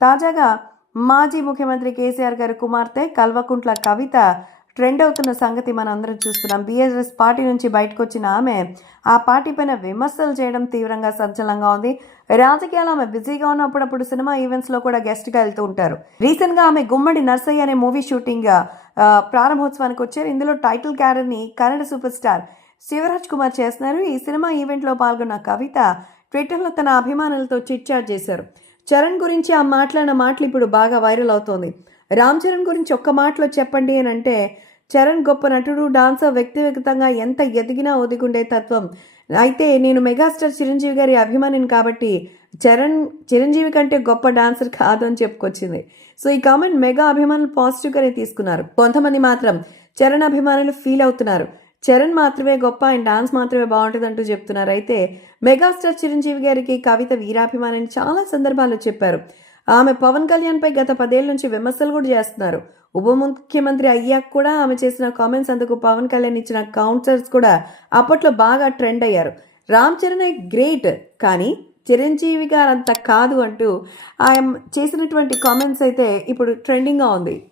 తాజాగా మాజీ ముఖ్యమంత్రి కేసీఆర్ గారి కుమార్తె కల్వకుంట్ల కవిత ట్రెండ్ అవుతున్న సంగతి మనం అందరం చూస్తున్నాం. బీఆర్ఎస్ పార్టీ నుంచి బయటకు వచ్చిన ఆమె ఆ పార్టీ పైన విమర్శలు చేయడం తీవ్రంగా సంచలనంగా ఉంది. రాజకీయాలు ఆమె బిజీగా ఉన్నప్పుడప్పుడు సినిమా ఈవెంట్స్లో కూడా గెస్ట్గా వెళ్తూ ఉంటారు. రీసెంట్గా ఆమె గుమ్మడి నర్సయ్య అనే మూవీ షూటింగ్ ప్రారంభోత్సవానికి వచ్చారు. ఇందులో టైటిల్ క్యారర్ని కన్నడ సూపర్ స్టార్ శివరాజ్ కుమార్ చేస్తున్నారు. ఈ సినిమా ఈవెంట్లో పాల్గొన్న కవిత ట్విట్టర్లో తన అభిమానులతో చిట్ చాట్ చేశారు. చరణ్ గురించి ఆ మాట్లాడిన మాటలు ఇప్పుడు బాగా వైరల్ అవుతోంది. రామ్ చరణ్ గురించి ఒక్క మాటలో చెప్పండి అని అంటే చరణ్ గొప్ప నటుడు డాన్సర్ వ్యక్తిగతంగా ఎంత ఎదిగినా ఒదిగుండే తత్వం. అయితే నేను మెగాస్టార్ చిరంజీవి గారి అభిమానిని కాబట్టి చరణ్ చిరంజీవి కంటే గొప్ప డాన్సర్ కాదు అని చెప్పుకొచ్చింది. సో ఈ కామెంట్ మెగా అభిమానులు పాజిటివ్గానే తీసుకున్నారు. కొంతమంది మాత్రం చరణ్ అభిమానులు ఫీల్ అవుతున్నారు. చరణ్ మాత్రమే గొప్ప ఆయన డాన్స్ మాత్రమే బాగుంటుంది అంటూ చెప్తున్నారు. అయితే మెగాస్టార్ చిరంజీవి గారికి కవిత వీరాభిమానిని చాలా సందర్భాల్లో చెప్పారు. ఆమె పవన్ కళ్యాణ్పై గత పదేళ్ళ నుంచి విమర్శలు కూడా చేస్తున్నారు. ఉప ముఖ్యమంత్రి అయ్యాక కూడా ఆమె చేసిన కామెంట్స్ అందుకు పవన్ కళ్యాణ్ ఇచ్చిన కౌంటర్స్ కూడా అప్పట్లో బాగా ట్రెండ్ అయ్యారు. రామ్ చరణ్ గ్రేట్ కానీ చిరంజీవి గారు అంత కాదు అంటూ ఆయన చేసినటువంటి కామెంట్స్ అయితే ఇప్పుడు ట్రెండింగ్గా ఉంది.